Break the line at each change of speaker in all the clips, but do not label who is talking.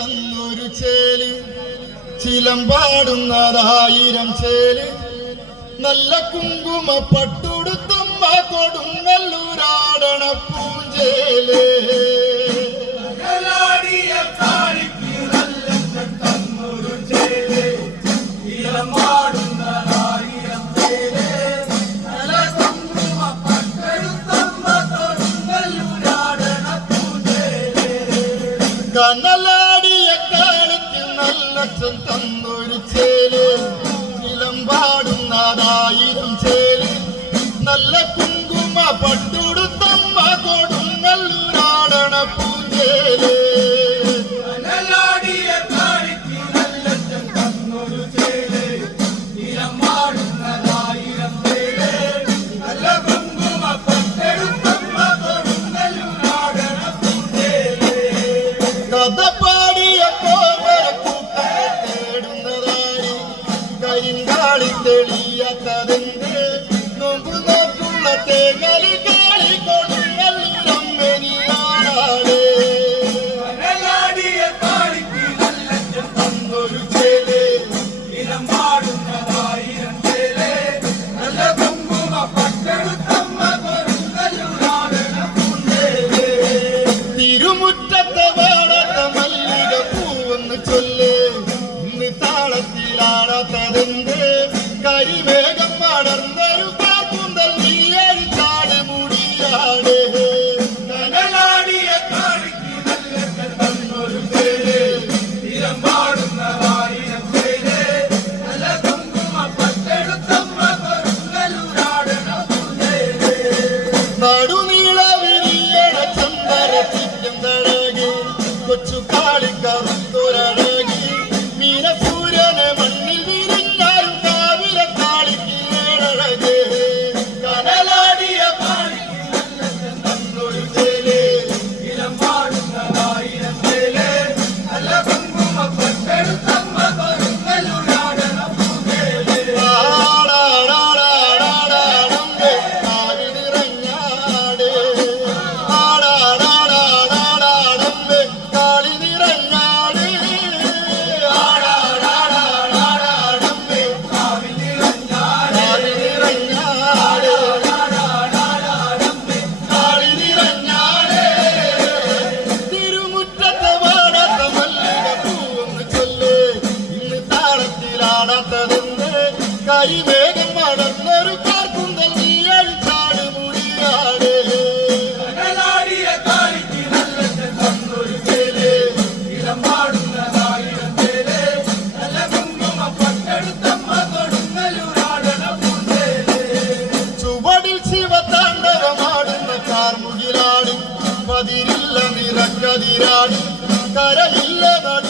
തന്നൊരു ചേൽ ചിലമ്പാടുന്നതായിരം ചേൽ. നല്ല കുങ്കുമ പട്ടുടുത്തമ്മ കൊടുങ്ങല്ലൂരാടണ പൂഞ്ചേലേ.
കനലാ കാലത്തിൽ നല്ലച്ഛൻ തന്നൊരു ചേൽ. നിലം
പാടുന്നതായിരം ചേൽ. നല്ല കുങ്കുമ പട്ടു வெளியத்தது i Caribe. കാറ്റായി വേഗം വളർന്നൊരു കാർക്കുന്തൽ നീ അഴിച്ചാട് നിറക്കതിരാടി. കരയില്ല നടി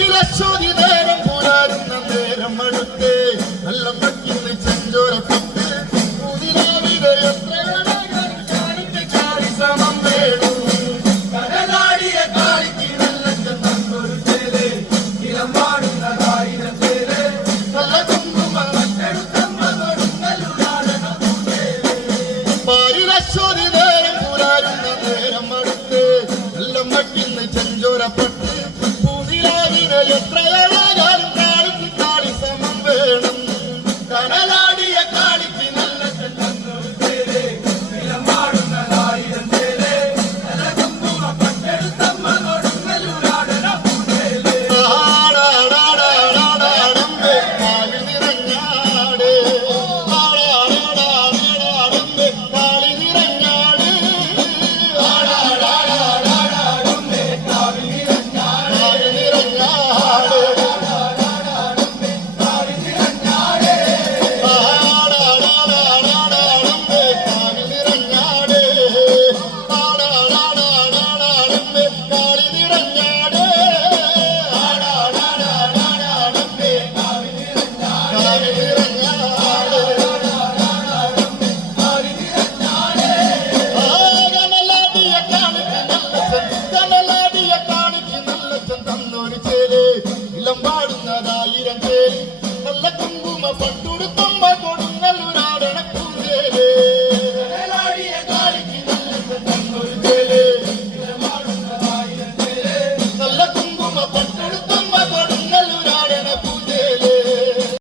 ഇലച്ചോതി നേരം പുലരുന്ന നേരം പാടുന്നതായിരം പേര് നല്ല കുങ്കുമ പട്ടുടുത്തും